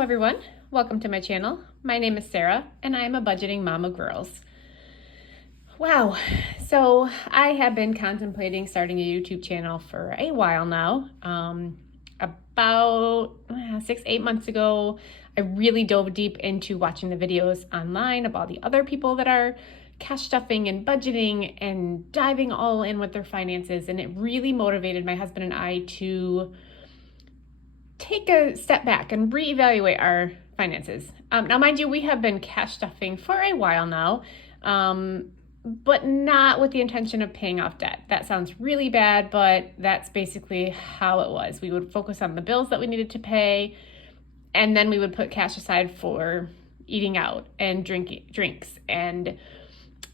Hello everyone, welcome to my channel. My name is Sarah and I am a budgeting mom of girls. Wow, so I have been contemplating starting a YouTube channel for a while now. About 6-8 months ago, I really dove deep into watching the videos online about the other people that are cash stuffing and budgeting and diving all in with their finances, and it really motivated my husband and I to take a step back and reevaluate our finances. Now, mind you, we have been cash stuffing for a while now, but not with the intention of paying off debt. That sounds really bad, but that's basically how it was. We would focus on the bills that we needed to pay, and then we would put cash aside for eating out and drinks and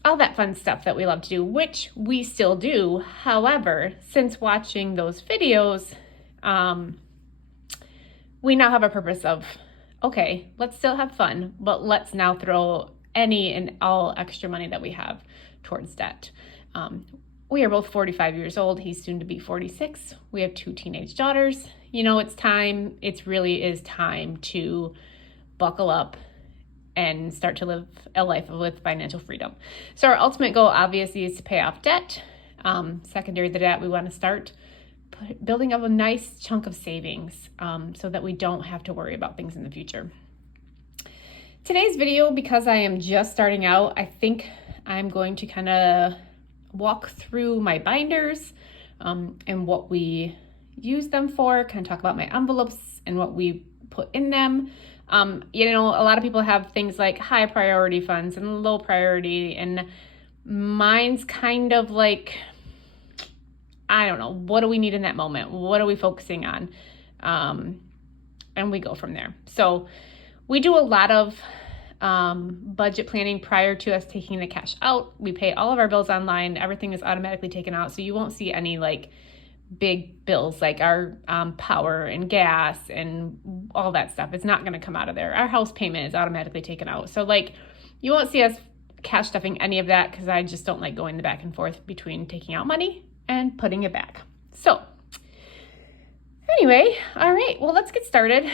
all that fun stuff that we love to do, which we still do. However, since watching those videos, we now have a purpose of, okay, let's still have fun, but let's now throw any and all extra money that we have towards debt. We are both 45 years old. He's soon to be 46. We have 2 teenage daughters. You know, it's time. It really is time to buckle up and start to live a life with financial freedom. So our ultimate goal, obviously, is to pay off debt. Secondary to that, we want to start building up a nice chunk of savings so that we don't have to worry about things in the future. Today's video, because I am just starting out, I think I'm going to kind of walk through my binders and what we use them for, kind of talk about my envelopes and what we put in them. You know, a lot of people have things like high priority funds and low priority, and mine's kind of like, I don't know, what do we need in that moment? What are we focusing on? And we go from there. So we do a lot of budget planning prior to us taking the cash out. We pay all of our bills online. Everything is automatically taken out. So you won't see any like big bills like our power and gas and all that stuff. It's not going to come out of there. Our house payment is automatically taken out. So like you won't see us cash stuffing any of that because I just don't like going the back and forth between taking out money and putting it back. So anyway, all right, well, let's get started.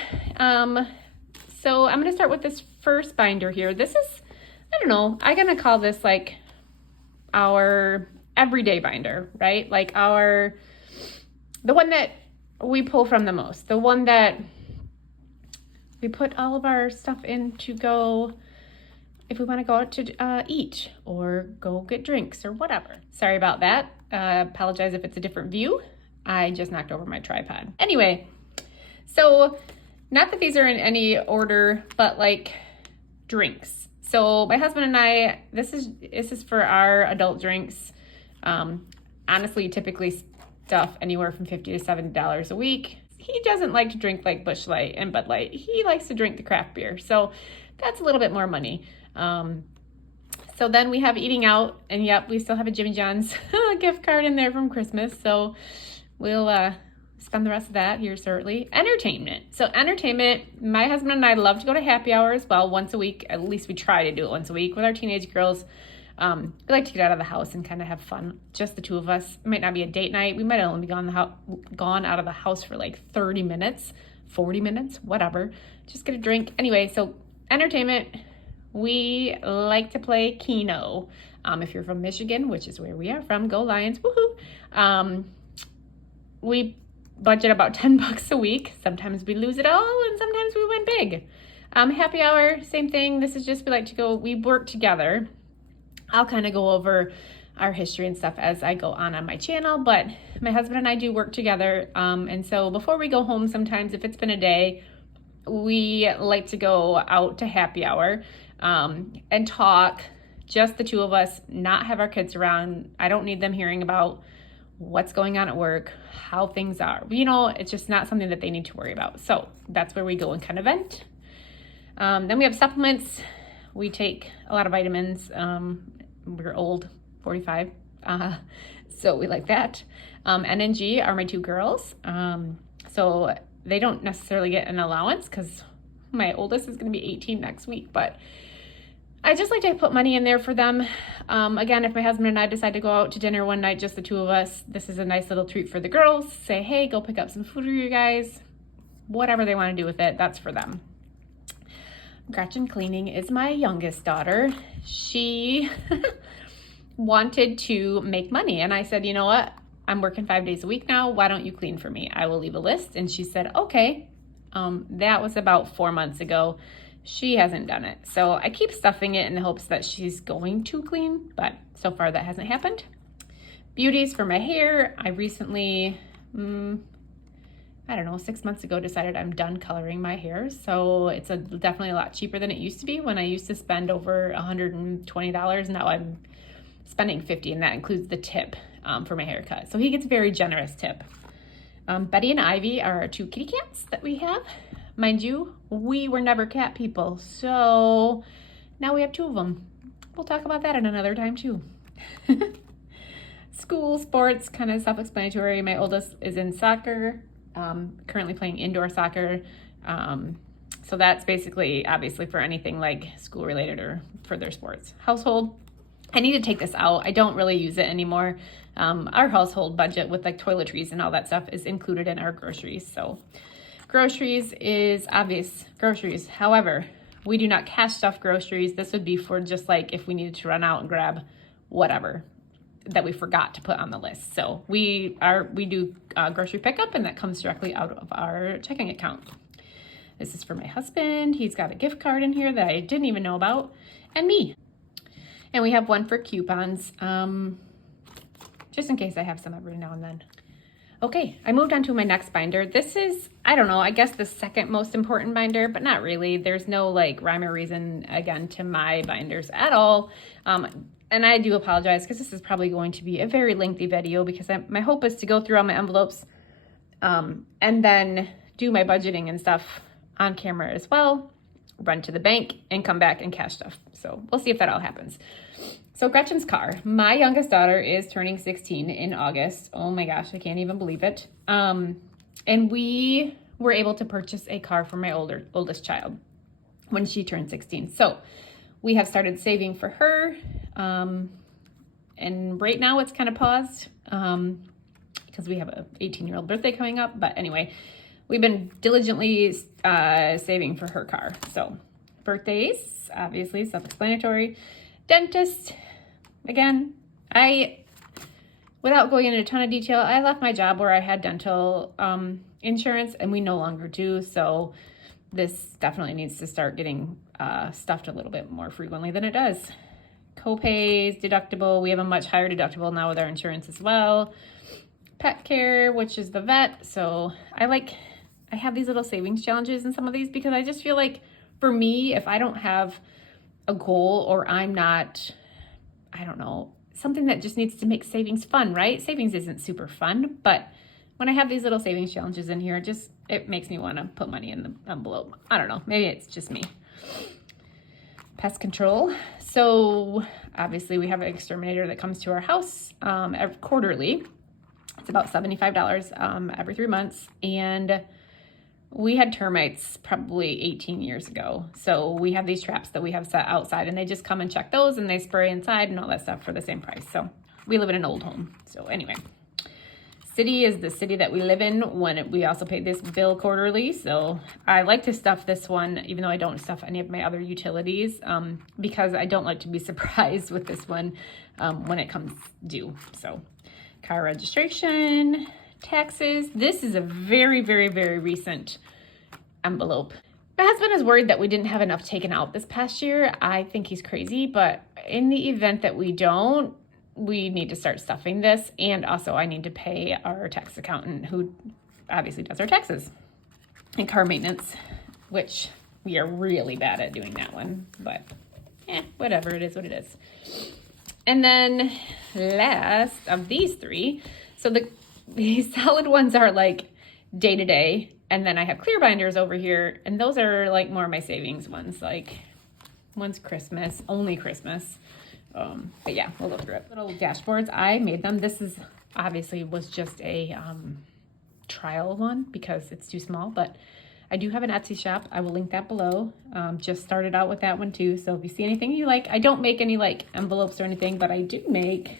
So I'm going to start with this first binder here. This is, I don't know, I'm going to call this like our everyday binder, right? Like the one that we pull from the most, the one that we put all of our stuff in to go if we want to go out to eat or go get drinks or whatever. Sorry about that. Apologize if it's a different view. I just knocked over my tripod. Anyway, so not that these are in any order, but like drinks. So my husband and I, this is for our adult drinks. Honestly, typically stuff anywhere from $50 to $70 a week. He doesn't like to drink like Busch Light and Bud Light. He likes to drink the craft beer. So that's a little bit more money. So then we have eating out, and yep, we still have a Jimmy John's gift card in there from Christmas. So we'll spend the rest of that here shortly. Entertainment. So entertainment, my husband and I love to go to happy hour as well once a week. At least we try to do it once a week with our teenage girls. We like to get out of the house and kind of have fun. Just the two of us. It might not be a date night. We might only be gone out of the house for like 30 minutes, 40 minutes, whatever. Just get a drink. Anyway, so entertainment. We like to play Keno. If you're from Michigan, which is where we are from, go Lions, woohoo. We budget about $10 a week. Sometimes we lose it all and sometimes we win big. Happy hour, same thing. This is just, we work together. I'll kind of go over our history and stuff as I go on my channel, but my husband and I do work together. And so before we go home, sometimes if it's been a day, we like to go out to happy hour and talk, just the two of us, not have our kids around. I don't need them hearing about what's going on at work, how things are. You know, it's just not something that they need to worry about. So that's where we go and kind of vent. Then we have supplements. We take a lot of vitamins. We're old, 45. So we like that. N&G are my 2 girls. So they don't necessarily get an allowance because my oldest is going to be 18 next week, but I just like to put money in there for them. Again, if my husband and I decide to go out to dinner one night, just the two of us, this is a nice little treat for the girls. Say, hey, go pick up some food for you guys. Whatever they want to do with it, that's for them. Gretchen Cleaning is my youngest daughter. She wanted to make money, and I said, you know what? I'm working 5 days a week now. Why don't you clean for me? I will leave a list. And she said, okay. That was about 4 months ago. She hasn't done it. So I keep stuffing it in the hopes that she's going to clean, but so far that hasn't happened. Beauties for my hair. I recently, I don't know, 6 months ago decided I'm done coloring my hair. So it's definitely a lot cheaper than it used to be. When I used to spend over $120, now I'm spending $50, and that includes the tip for my haircut. So he gets a very generous tip. Betty and Ivy are our 2 kitty cats that we have. Mind you, we were never cat people, so now we have 2 of them. We'll talk about that at another time too. School, sports, kind of self-explanatory. My oldest is in soccer, currently playing indoor soccer. So that's basically, obviously, for anything like school related or for their sports. Household, I need to take this out. I don't really use it anymore. Our household budget with like toiletries and all that stuff is included in our groceries. So groceries is obvious, groceries. However, we do not cash stuff groceries. This would be for just like if we needed to run out and grab whatever that we forgot to put on the list. So we do grocery pickup, and that comes directly out of our checking account. This is for my husband. He's got a gift card in here that I didn't even know about, and me. And we have one for coupons, just in case I have some every now and then. Okay, I moved on to my next binder. This is, I don't know, I guess the second most important binder, but not really. There's no like rhyme or reason, again, to my binders at all. And I do apologize because this is probably going to be a very lengthy video, because my hope is to go through all my envelopes and then do my budgeting and stuff on camera as well, run to the bank and come back and cash stuff. So we'll see if that all happens. So Gretchen's car. My youngest daughter is turning 16 in August. Oh my gosh, I can't even believe it. And we were able to purchase a car for my oldest child when she turned 16. So we have started saving for her. And right now it's kind of paused because we have a 18-year-old birthday coming up. But anyway, we've been diligently saving for her car. So birthdays, obviously self-explanatory. Dentist, again, without going into a ton of detail, I left my job where I had dental insurance, and we no longer do. So this definitely needs to start getting stuffed a little bit more frequently than it does. Co-pays, deductible. We have a much higher deductible now with our insurance as well. Pet care, which is the vet. So I have these little savings challenges in some of these, because I just feel like for me, if I don't have a goal, or I'm not, I don't know, something that just needs to make savings fun, right? Savings isn't super fun, but when I have these little savings challenges in here, it makes me want to put money in the envelope. I don't know, maybe it's just me. Pest control. So obviously we have an exterminator that comes to our house quarterly. It's about $75 every 3 months. And we had termites probably 18 years ago. So we have these traps that we have set outside, and they just come and check those, and they spray inside and all that stuff for the same price. So we live in an old home. So anyway, city is the city that we live in. We also pay this bill quarterly. So I like to stuff this one, even though I don't stuff any of my other utilities, because I don't like to be surprised with this one when it comes due. So car registration, taxes. This is a very, very, very recent envelope. My husband is worried that we didn't have enough taken out this past year. I think he's crazy, but in the event that we don't, we need to start stuffing this. And also I need to pay our tax accountant, who obviously does our taxes, and car maintenance, which we are really bad at doing that one, but whatever, it is what it is. And then last of these 3, so the solid ones are like day to day, and then I have clear binders over here, and those are like more of my savings ones. Like one's Christmas, only Christmas. But yeah, we'll go through it. Little dashboards, I made them. This is obviously was just a trial one because it's too small, but I do have an Etsy shop. I will link that below. Just started out with that one too. So if you see anything you like, I don't make any like envelopes or anything, but I do make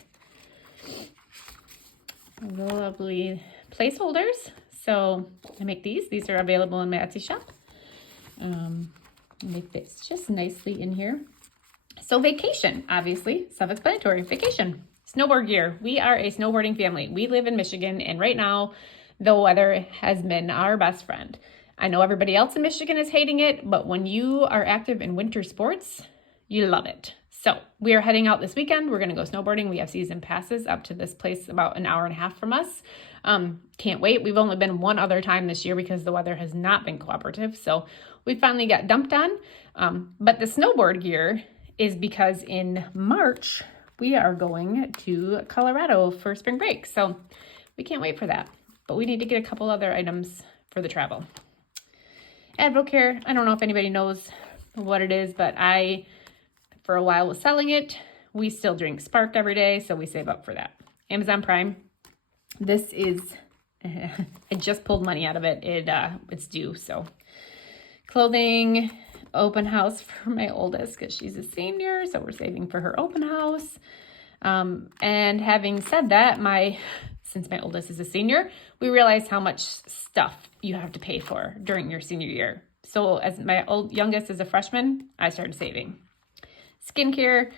lovely placeholders. So I make these. These are available in my Etsy shop. And they fit just nicely in here. So vacation, obviously, self-explanatory, vacation. Snowboard gear. We are a snowboarding family. We live in Michigan, and right now the weather has been our best friend. I know everybody else in Michigan is hating it, but when you are active in winter sports, you love it. So we are heading out this weekend. We're going to go snowboarding. We have season passes up to this place about an hour and a half from us. Can't wait. We've only been one other time this year because the weather has not been cooperative. So we finally got dumped on. But the snowboard gear is because in March, we are going to Colorado for spring break. So we can't wait for that. But we need to get a couple other items for the travel. Advocare, I don't know if anybody knows what it is, but I, for a while, was selling it. We still drink Spark every day, so we save up for that. Amazon Prime. This is, I just pulled money out of it. It's due, so. Clothing, open house for my oldest because she's a senior, so we're saving for her open house. And having said that, since my oldest is a senior, we realized how much stuff you have to pay for during your senior year. So as my youngest is a freshman, I started saving. Skincare,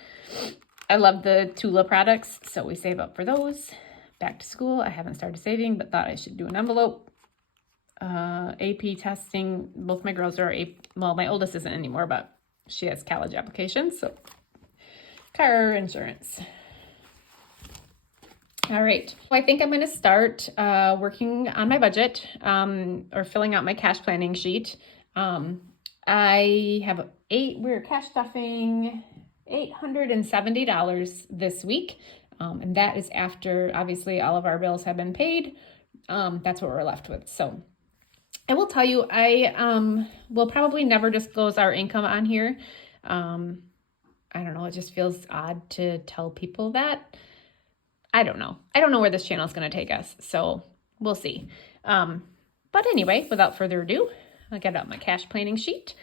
I love the Tula products, so we save up for those. Back to school, I haven't started saving, but thought I should do an envelope. AP testing, both my girls are my oldest isn't anymore, but she has college applications, so car insurance. All right, well, I think I'm going to start working on my budget or filling out my cash planning sheet. I have we're cash stuffing $870 this week, and that is after obviously all of our bills have been paid. That's what we're left with. So I will tell you, I will probably never disclose our income on here. I don't know, it just feels odd to tell people that. I don't know where this channel is going to take us, so we'll see. But anyway, without further ado, I'll get out my cash planning sheet.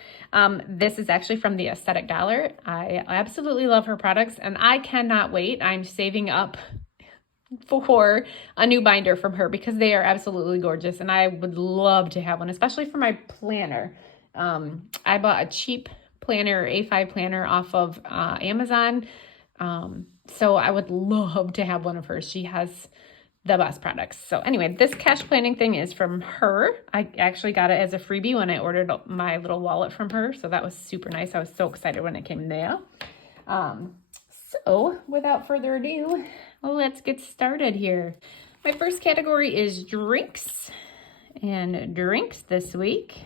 This is actually from the Aesthetic Dollar. I absolutely love her products, and I cannot wait. I'm saving up for a new binder from her because they are absolutely gorgeous, and I would love to have one, especially for my planner. I bought a cheap planner, A5 planner off of Amazon. So I would love to have one of hers. She has the best products. So anyway, this cash planning thing is from her. I actually got it as a freebie when I ordered my little wallet from her. So that was super nice. I was so excited when it came in the mail. So without further ado, let's get started here. My first category is drinks. And drinks this week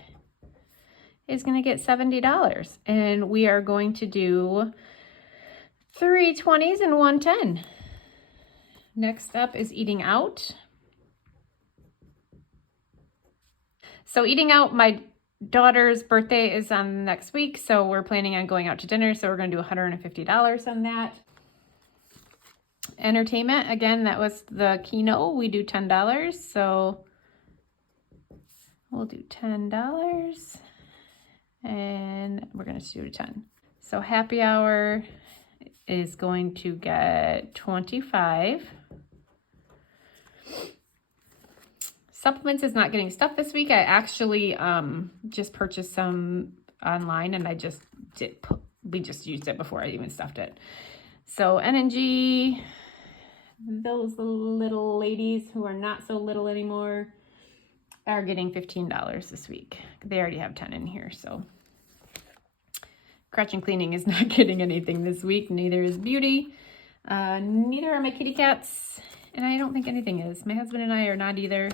is going to get $70. And we are going to do 3 20s and 110. Next up is eating out. So eating out, my daughter's birthday is on next week, so we're planning on going out to dinner, so we're going to do $150 on that. Entertainment, again, that was the Kino. We do $10, so we'll do $10, and we're going to do 10. So happy hour is going to get 25. Supplements is not getting stuff this week. I actually just purchased some online, and we just used it before I even stuffed it. So N&G, those little ladies who are not so little anymore are getting $15 this week. They already have 10 in here, so. Crutch and cleaning is not getting anything this week. Neither is beauty. Neither are my kitty cats. And I don't think anything is. My husband and I are not either.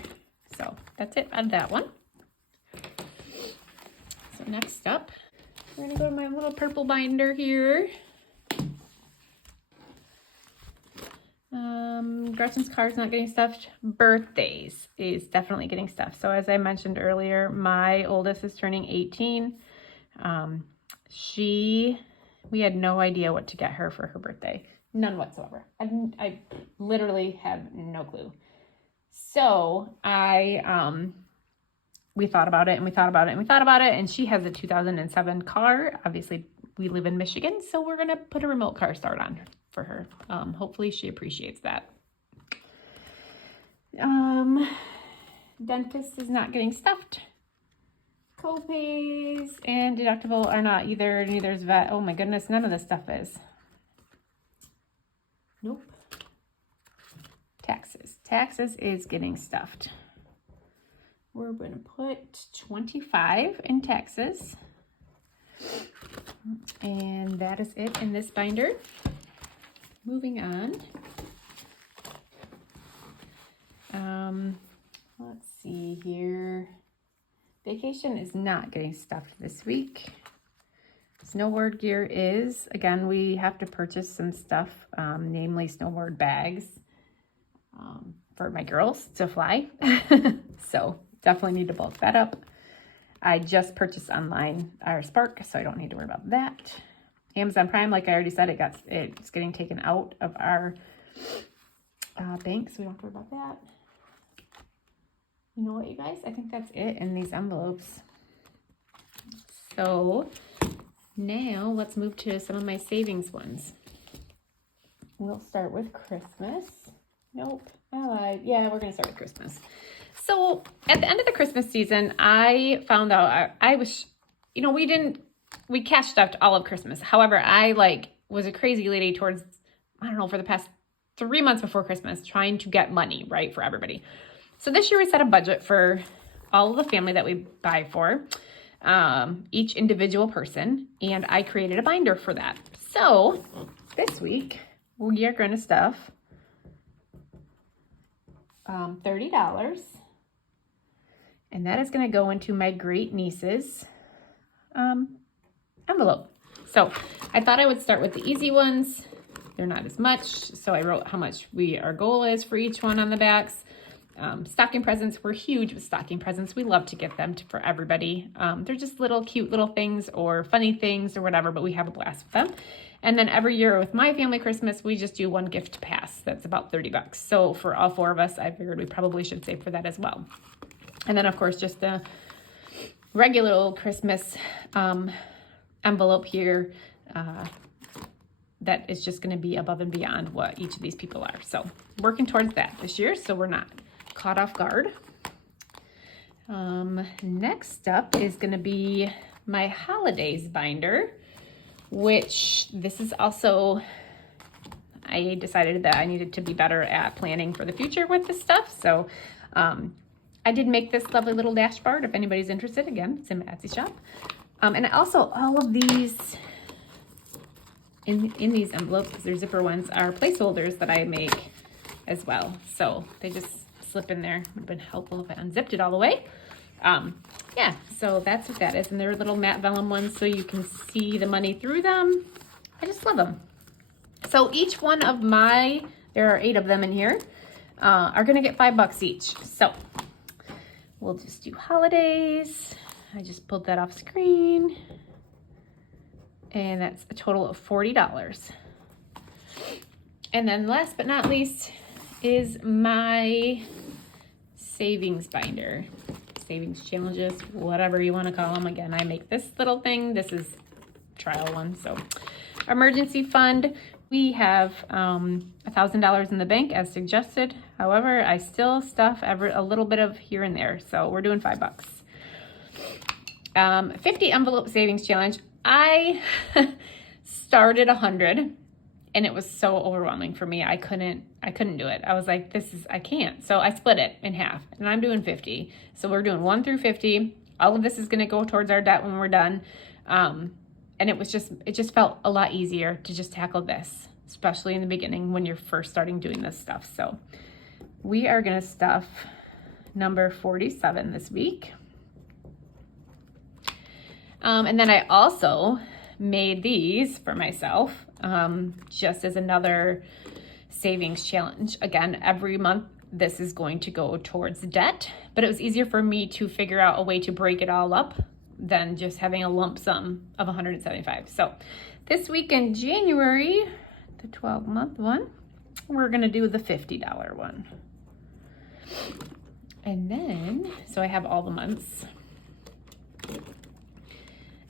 So that's it on that one. So next up, we're going to go to my little purple binder here. Gretchen's car is not getting stuffed. Birthdays is definitely getting stuffed. So as I mentioned earlier, my oldest is turning 18. We had no idea what to get her for her birthday. None whatsoever. I literally have no clue. So we thought about it, and we thought about it, and we thought about it, and she has a 2007 car. Obviously, we live in Michigan, so we're going to put a remote car start on for her. Hopefully she appreciates that. Dentist is not getting stuffed. Co-pays and deductible are not either. Neither is vet. Oh my goodness, none of this stuff is. Nope. Taxes. Taxes is getting stuffed. We're going to put 25 in taxes. And that is it in this binder. Moving on. Let's see here. Vacation is not getting stuffed this week. Snowboard gear is. Again, we have to purchase some stuff, namely snowboard bags for my girls to fly. So definitely need to bulk that up. I just purchased online our Spark, so I don't need to worry about that. Amazon Prime, like I already said, it's getting taken out of our bank, so we don't have to worry about that. You know what, you guys? I think that's it in these envelopes. So now let's move to some of my savings ones. We'll start with Christmas. Nope. Yeah, we're going to start with Christmas. So at the end of the Christmas season, I found out I was, we cash stuffed all of Christmas. However, I was a crazy lady towards, I don't know, for the past 3 months before Christmas, trying to get money, right, for everybody. So this year we set a budget for all of the family that we buy for, each individual person, and I created a binder for that. So this week we are going to stuff $30, and that is going to go into my great niece's envelope. So I thought I would start with the easy ones. They're not as much, so I wrote how much our goal is for each one on the backs. Stocking presents, we're huge with stocking presents. We love to get them for everybody. They're just cute little things or funny things or whatever, but we have a blast with them. And then every year with my family Christmas, we just do one gift pass. That's about $30. So for all 4 of us, I figured we probably should save for that as well. And then of course, just the regular old Christmas envelope here that is just going to be above and beyond what each of these people are. So working towards that this year, so we're not caught off guard. Next up is going to be my holidays binder, which this is also, I decided that I needed to be better at planning for the future with this stuff. So I did make this lovely little dashboard. If anybody's interested, again, it's in my Etsy shop. And also all of these in these envelopes, their zipper ones, are placeholders that I make as well. So they just slip in there. Would have been helpful if I unzipped it all the way. Yeah, so that's what that is. And they're little matte vellum ones, so you can see the money through them. I just love them. So each one of there are 8 of them in here, are gonna get $5 each. So we'll just do holidays. I just pulled that off screen. And that's a total of $40. And then last but not least is my savings binder. Savings challenges, whatever you want to call them. Again, I make this little thing. This is trial one. So emergency fund, we have $1,000 in the bank as suggested. However, I still stuff a little bit of here and there. So we're doing $5. 50 envelope savings challenge. I started 100 and it was so overwhelming for me. I couldn't do it. I was like, I can't. So I split it in half and I'm doing 50. So we're doing 1 through 50. All of this is going to go towards our debt when we're done. And it just felt a lot easier to just tackle this, especially in the beginning when you're first starting doing this stuff. So we are going to stuff number 47 this week. And then I also made these for myself, just as another savings challenge. Again, every month this is going to go towards debt, but it was easier for me to figure out a way to break it all up than just having a lump sum of $175. So this week in January, the 12-month one, we're gonna do the $50 one. And then, so I have all the months.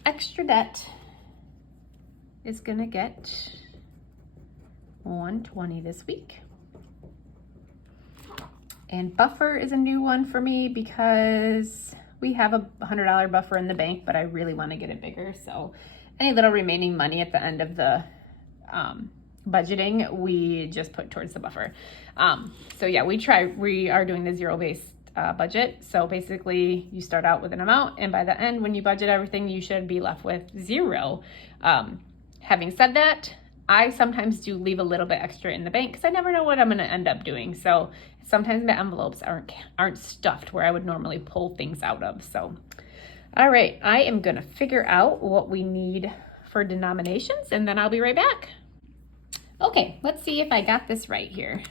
Extra debt is gonna get $120 this week. And buffer is a new one for me because we have a $100 buffer in the bank, but I really want to get it bigger. So any little remaining money at the end of the budgeting, we just put towards the buffer. So yeah, we are doing the zero-based budget. So basically you start out with an amount, and by the end, when you budget everything, you should be left with zero. Having said that, I sometimes do leave a little bit extra in the bank because I never know what I'm going to end up doing. So sometimes my envelopes aren't stuffed where I would normally pull things out of. So, all right, I am going to figure out what we need for denominations, and then I'll be right back. Okay, let's see if I got this right here.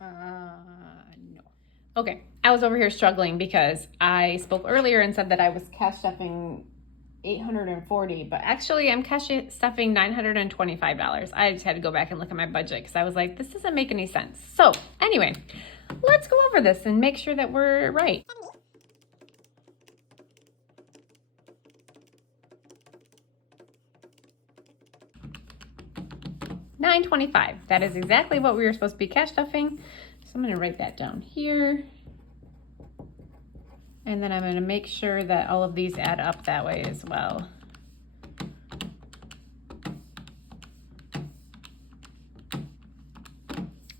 No. Okay, I was over here struggling because I spoke earlier and said that I was cash stuffing $840, but actually I'm cash stuffing $925. I just had to go back and look at my budget because I was like, this doesn't make any sense. So anyway, let's go over this and make sure that we're right. $925. That is exactly what we were supposed to be cash stuffing. So I'm going to write that down here. And then I'm going to make sure that all of these add up that way as well.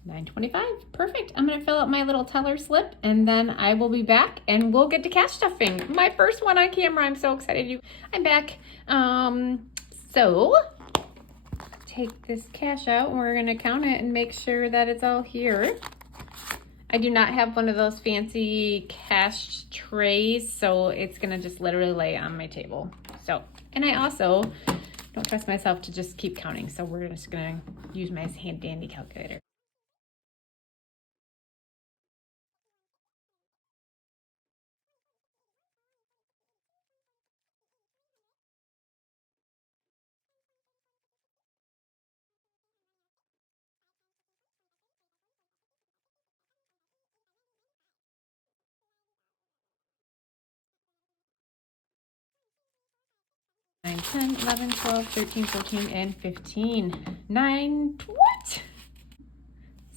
$925. Perfect. I'm going to fill out my little teller slip, and then I will be back and we'll get to cash stuffing. My first one on camera. I'm so excited. I'm back. So take this cash out and we're going to count it and make sure that it's all here. I do not have one of those fancy cash trays, so it's going to just literally lay on my table. So, and I also don't trust myself to just keep counting, so we're just going to use my hand dandy calculator. Nine, 10, 11, 12, 13, 14, and 15. 9, what?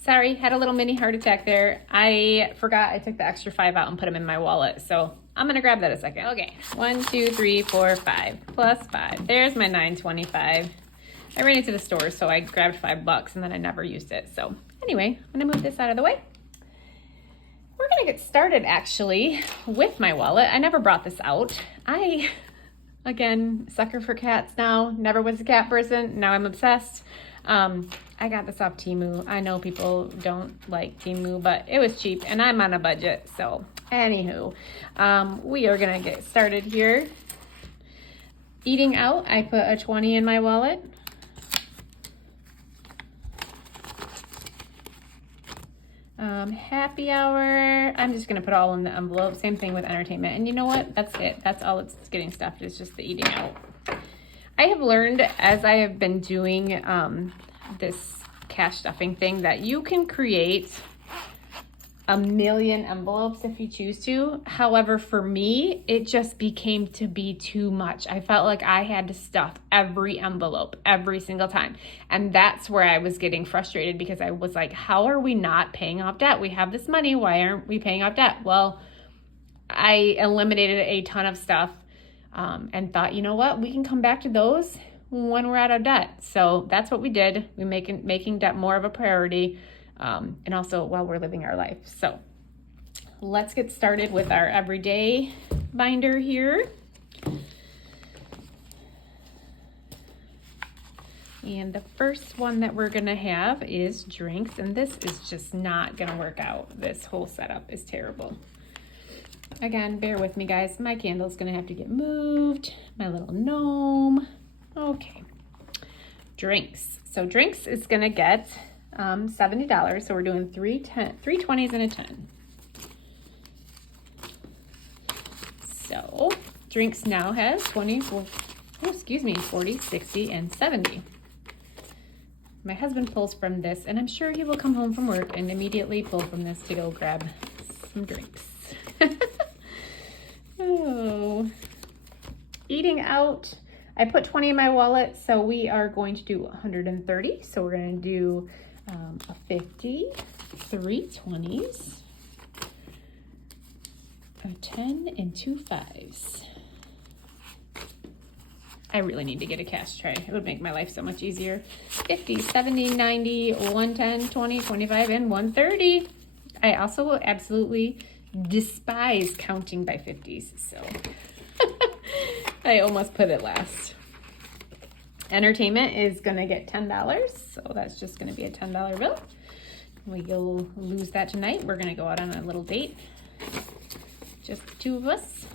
Sorry, had a little mini heart attack there. I forgot I took the extra 5 out and put them in my wallet. So I'm gonna grab that a second. Okay, 1, 2, 3, 4, 5, plus 5. There's my $9.25. I ran into the store, so I grabbed $5 and then I never used it. So anyway, I'm gonna move this out of the way. We're gonna get started actually with my wallet. I never brought this out. Again, sucker for cats now. Never was a cat person. Now I'm obsessed. I got this off Temu. I know people don't like Temu, but it was cheap and I'm on a budget. So anywho, we are gonna get started here. Eating out, I put a 20 in my wallet. Happy hour, I'm just gonna put all in the envelope. Same thing with entertainment. And you know what? That's it. That's all it's getting stuffed, is just the eating out. I have learned as I have been doing this cash stuffing thing that you can create a million envelopes if you choose to. However, for me, it just became to be too much. I felt like I had to stuff every envelope every single time. And that's where I was getting frustrated, because I was like, how are we not paying off debt? We have this money. Why aren't we paying off debt? Well, I eliminated a ton of stuff and thought, you know what? We can come back to those when we're out of debt. So that's what we did. We making debt more of a priority. And also while we're living our life. So let's get started with our everyday binder here. And the first one that we're gonna have is drinks, and this is just not gonna work out. This whole setup is terrible. Again, bear with me guys. My candle's gonna have to get moved. My little gnome. Okay, drinks. So drinks is gonna get $70. So we're doing three 20s and a 10. So drinks now has 40, 60, and 70. My husband pulls from this, and I'm sure he will come home from work and immediately pull from this to go grab some drinks. Oh, eating out. I put 20 in my wallet, so we are going to do 130. So we're going to do a 50, 3 20s, a 10, and 2 5s. I really need to get a cash tray. It would make my life so much easier. 50, 70, 90, 110, 20, 25, and 130. I also absolutely despise counting by 50s, so I almost put it last. Entertainment is gonna get $10, so that's just gonna be a $10 bill. We'll lose that tonight. We're gonna go out on a little date, just the two of us.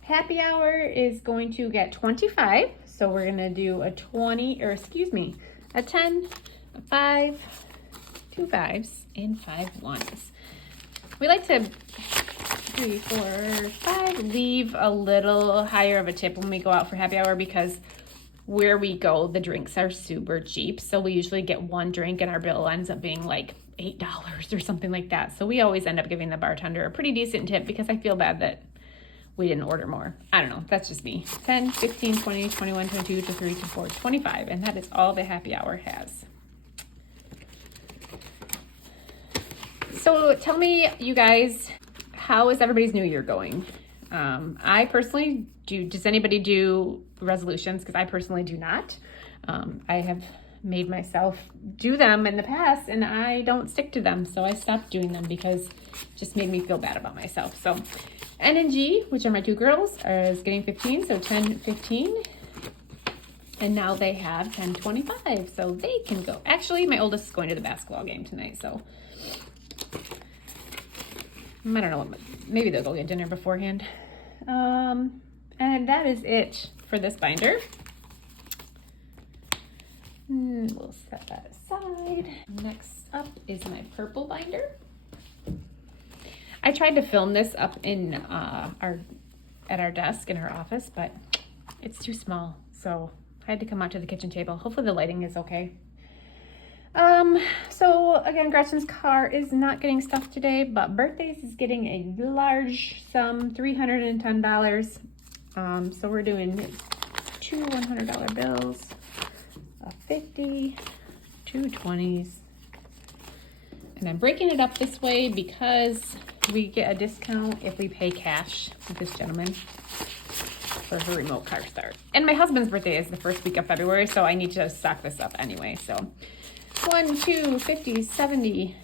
Happy hour is going to get 25, so we're gonna do a 20, or excuse me, a 10, a 5, 2 5s, and 5 1s. We like to 3, 4, 5 leave a little higher of a tip when we go out for happy hour, because where we go, the drinks are super cheap. So we usually get one drink and our bill ends up being like $8 or something like that. So we always end up giving the bartender a pretty decent tip because I feel bad that we didn't order more. I don't know, that's just me. 10, 15, 20, 21, 22, 23, 24, 25, and that is all the happy hour has. So tell me, you guys, how is everybody's new year going? I personally do. Does anybody do resolutions? Because I personally do not. I have made myself do them in the past and I don't stick to them. So I stopped doing them because it just made me feel bad about myself. So N and G, which are my 2 girls, is getting 15. So 10, 15. And now they have 10, 25. So they can go. Actually, my oldest is going to the basketball game tonight. So I don't know, maybe they'll go get dinner beforehand. And that is it for this binder. We'll set that aside. Next up is my purple binder. I tried to film this up in at our desk in our office, but it's too small, so I had to come out to the kitchen table. Hopefully the lighting is okay. So again, Gretchen's car is not getting stuffed today, but birthdays is getting a large sum, $310. So we're doing 2 $100 bills, a 50, 2 20s, and I'm breaking it up this way because we get a discount if we pay cash with this gentleman for her remote car start. And my husband's birthday is the first week of February, so I need to stock this up anyway. So 1, 2, 50, 70,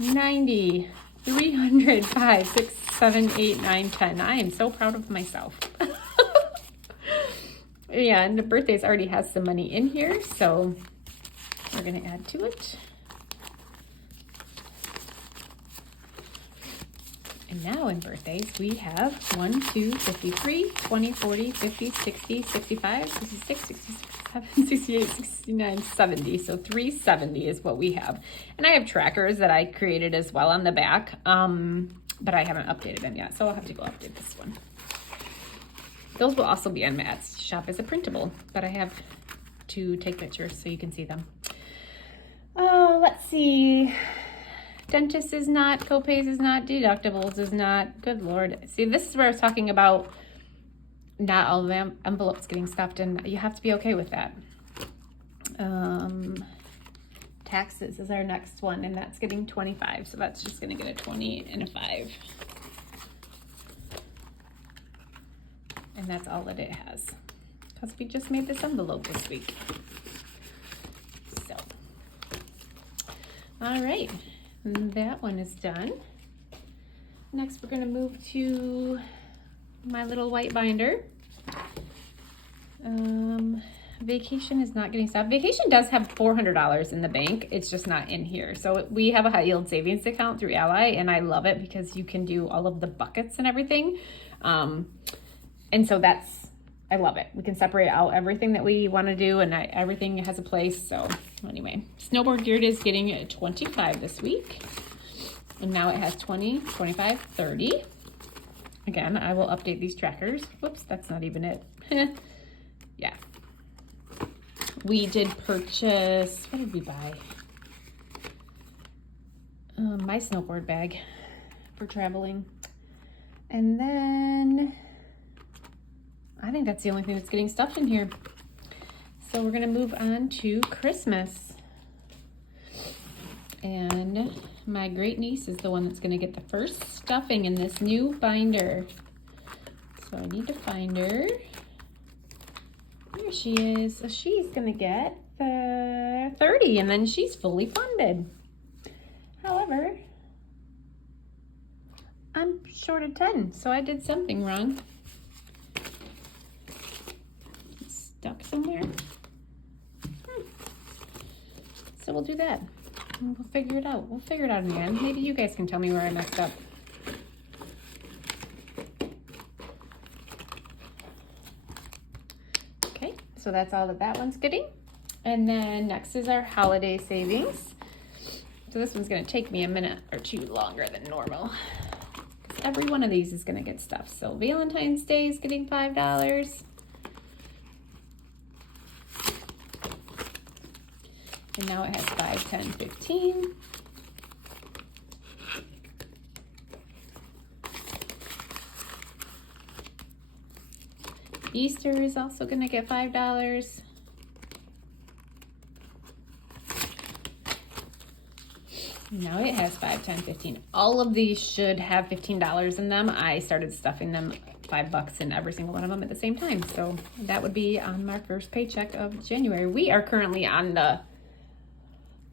90, 300, 5, 6, 7, 8, 9, 10. I am so proud of myself. Yeah, and the birthdays already has some money in here, so we're going to add to it. And now in birthdays, we have 1, 2, 53, 20, 40, 50, 60, 65, 66, 67, 68, 69, 70. So 370 is what we have. And I have trackers that I created as well on the back, but I haven't updated them yet, so I'll have to go update this one. Those will also be on Matt's shop as a printable, but I have to take pictures so you can see them. Oh, let's see. Dentist is not, copays is not, deductibles is not. Good Lord. See, this is where I was talking about not all the envelopes getting stuffed, and you have to be okay with that. Taxes is our next one, and that's getting 25, so that's just going to get a 20 and a 5. And that's all that it has, because we just made this envelope this week. So, all right, and that one is done. Next, we're going to move to my little white binder. Vacation is not getting stuff. Vacation does have $400 in the bank. It's just not in here. So we have a high yield savings account through Ally, and I love it because you can do all of the buckets and everything. And so I love it. We can separate out everything that we want to do, and everything has a place. So anyway, snowboard geared is getting a 25 this week. And now it has 20, 25, 30. Again, I will update these trackers. Whoops, that's not even it. Yeah. We did purchase, what did we buy? My snowboard bag for traveling. And then I think that's the only thing that's getting stuffed in here. So we're gonna move on to Christmas. And my great niece is the one that's gonna get the first stuffing in this new binder. So I need to find her. There she is. So she's gonna get the 30 and then she's fully funded. However, I'm short of 10, so I did something wrong. It's stuck somewhere. So we'll do that. And we'll figure it out. We'll figure it out in the end. Maybe you guys can tell me where I messed up. Okay, so that's all that one's getting. And then next is our holiday savings. So this one's gonna take me a minute or two longer than normal. Every one of these is gonna get stuffed. So Valentine's Day is getting $5. And now it has 5, 10, 15. Easter is also gonna get $5. Now it has 5, 10, 15. All of these should have $15 in them. I started stuffing them $5 in every single one of them at the same time. So that would be on my first paycheck of January. We are currently on the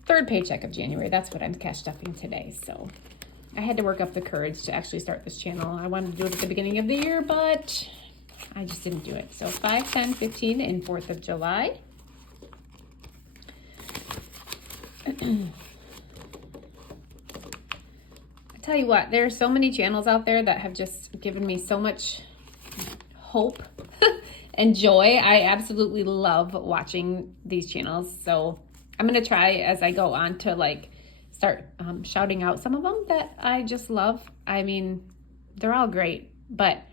third paycheck of January. That's what I'm cash stuffing today. So I had to work up the courage to actually start this channel. I wanted to do it at the beginning of the year, but I just didn't do it. So 5, 10, 15 in 4th of July. Tell you what, there are so many channels out there that have just given me so much hope and joy. I absolutely love watching these channels. So I'm going to try as I go on to like start shouting out some of them that I just love. I mean, they're all great. But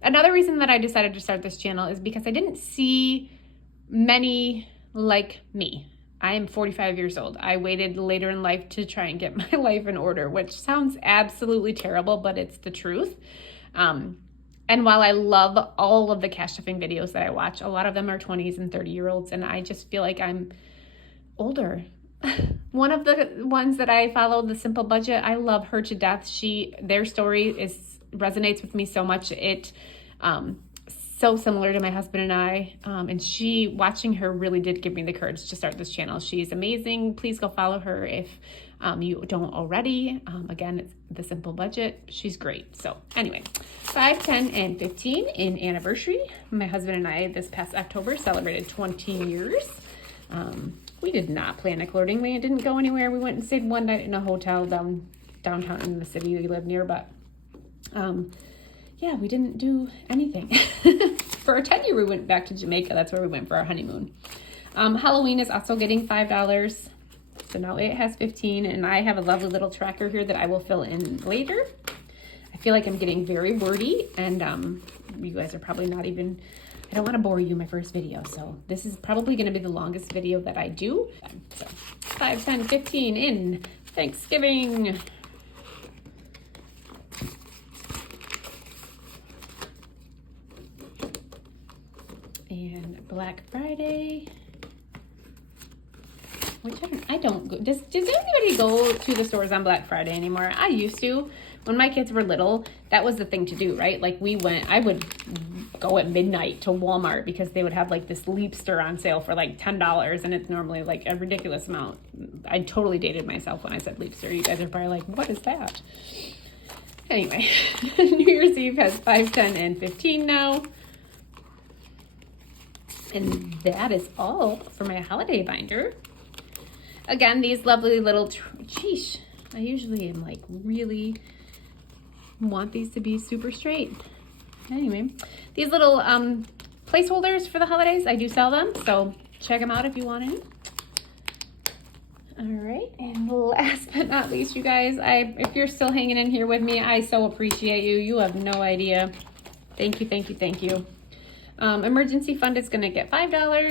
another reason that I decided to start this channel is because I didn't see many like me. I am 45 years old. I waited later in life to try and get my life in order, which sounds absolutely terrible, but it's the truth. And while I love all of the cash stuffing videos that I watch, a lot of them are 20s and 30-year-olds, and I just feel like I'm older. One of the ones that I follow, The Simple Budget, I love her to death. Their story resonates with me so much. It so similar to my husband and I, and watching her really did give me the courage to start this channel. She's amazing. Please go follow her if you don't already. Again, it's The Simple Budget. She's great. So anyway, 5, 10, and 15 in anniversary. My husband and I this past October celebrated 20 years. We did not plan accordingly. It didn't go anywhere. We went and stayed one night in a hotel downtown in the city we live near, but yeah, we didn't do anything. For our 10-year, we went back to Jamaica. That's where we went for our honeymoon. Halloween is also getting $5. So now it has 15, and I have a lovely little tracker here that I will fill in later. I feel like I'm getting very wordy, and you guys are probably not even, I don't want to bore you my first video. So this is probably going to be the longest video that I do. So 5, 10, 15 in Thanksgiving. And Black Friday, which I don't go. Does anybody go to the stores on Black Friday anymore? I used to. When my kids were little, that was the thing to do, right? Like I would go at midnight to Walmart because they would have like this Leapster on sale for like $10, and it's normally like a ridiculous amount. I totally dated myself when I said Leapster. You guys are probably like, what is that? Anyway, New Year's Eve has 5, 10, and 15 now. And that is all for my holiday binder. Again, these lovely little, sheesh, I usually am like really want these to be super straight. Anyway, these little placeholders for the holidays, I do sell them, so check them out if you want any. All right, and last but not least, you guys, if you're still hanging in here with me, I so appreciate you. You have no idea. Thank you, thank you, thank you. Emergency fund is going to get $5. Where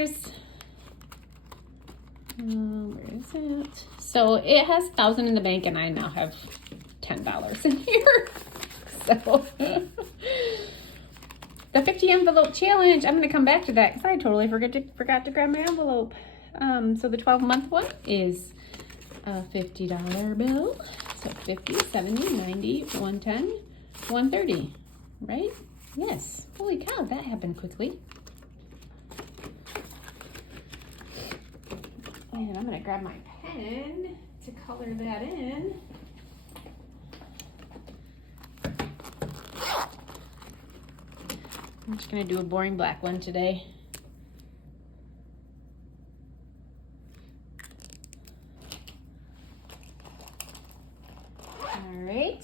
is it? So it has 1,000 in the bank, and I now have $10 in here. So the 50 envelope challenge. I'm going to come back to that because I totally forgot to grab my envelope. So the 12-month one is a $50 bill. So 50, 70, 90, 110, 130, right? Yes. Holy cow, that happened quickly. And I'm going to grab my pen to color that in. I'm just going to do a boring black one today. All right.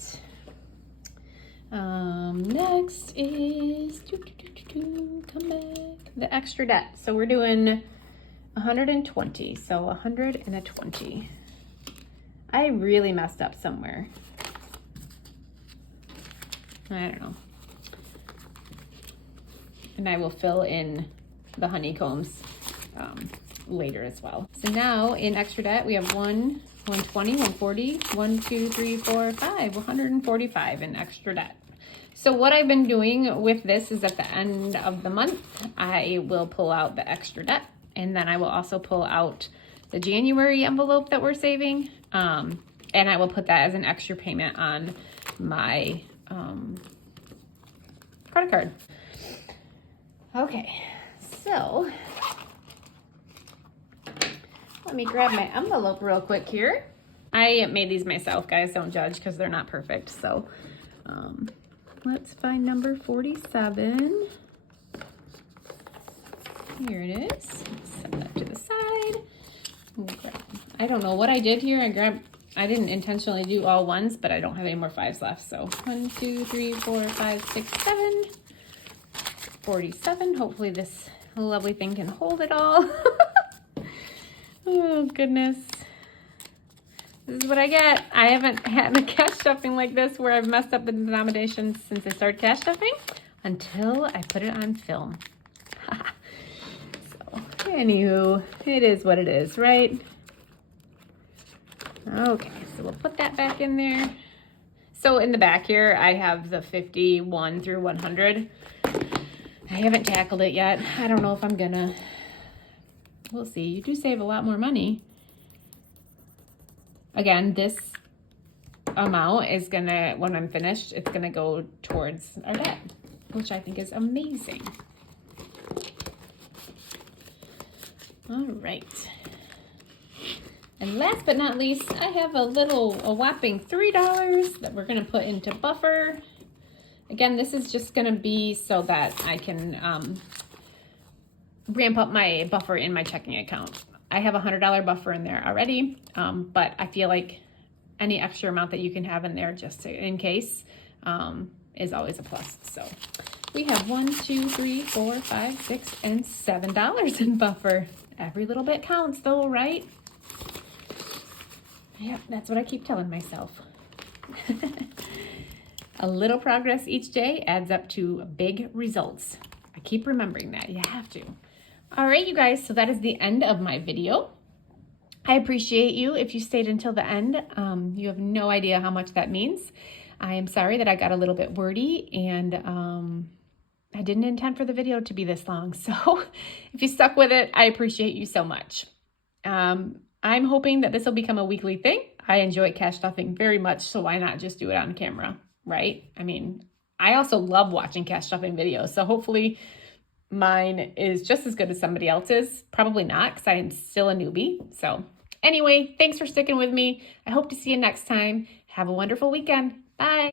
Next is, come back, the extra debt. So we're doing 120, so 120. I really messed up somewhere. I don't know. And I will fill in the honeycombs later as well. So now in extra debt, we have 120, 140, 1, 2, 3, 4, 5, 145 in extra debt. So what I've been doing with this is at the end of the month, I will pull out the extra debt, and then I will also pull out the January envelope that we're saving, and I will put that as an extra payment on my credit card. Okay, so let me grab my envelope real quick here. I made these myself, guys. Don't judge because they're not perfect. So let's find number 47. Here it is. Let's set that to the side. I don't know what I did here. I didn't intentionally do all ones, but I don't have any more fives left. So 1, 2, 3, 4, 5, 6, 7. 47. Hopefully this lovely thing can hold it all. Oh goodness. This is what I get. I haven't had a cash stuffing like this where I've messed up the denominations since I started cash stuffing until I put it on film. So anywho, it is what it is, right? Okay, so we'll put that back in there. So in the back here, I have the 51 through 100. I haven't tackled it yet. I don't know if I'm gonna. We'll see. You do save a lot more money. Again, this amount is gonna, when I'm finished, it's gonna go towards our debt, which I think is amazing. All right. And last but not least, I have a whopping $3 that we're gonna put into buffer. Again, this is just gonna be so that I can ramp up my buffer in my checking account. I have a $100 buffer in there already, but I feel like any extra amount that you can have in there just in case is always a plus. So we have 1, 2, 3, 4, 5, 6, and $7 in buffer. Every little bit counts though, right? Yeah, that's what I keep telling myself. A little progress each day adds up to big results. I keep remembering that. You have to. All right, you guys, so that is the end of my video. I appreciate you if you stayed until the end. You have no idea how much that means. I am sorry that I got a little bit wordy and I didn't intend for the video to be this long. So if you stuck with it, I appreciate you so much. I'm hoping that this will become a weekly thing. I enjoy cash stuffing very much, so why not just do it on camera, right? I mean, I also love watching cash stuffing videos, so hopefully mine is just as good as somebody else's. Probably not, because I am still a newbie. So anyway, thanks for sticking with me. I hope to see you next time. Have a wonderful weekend. Bye.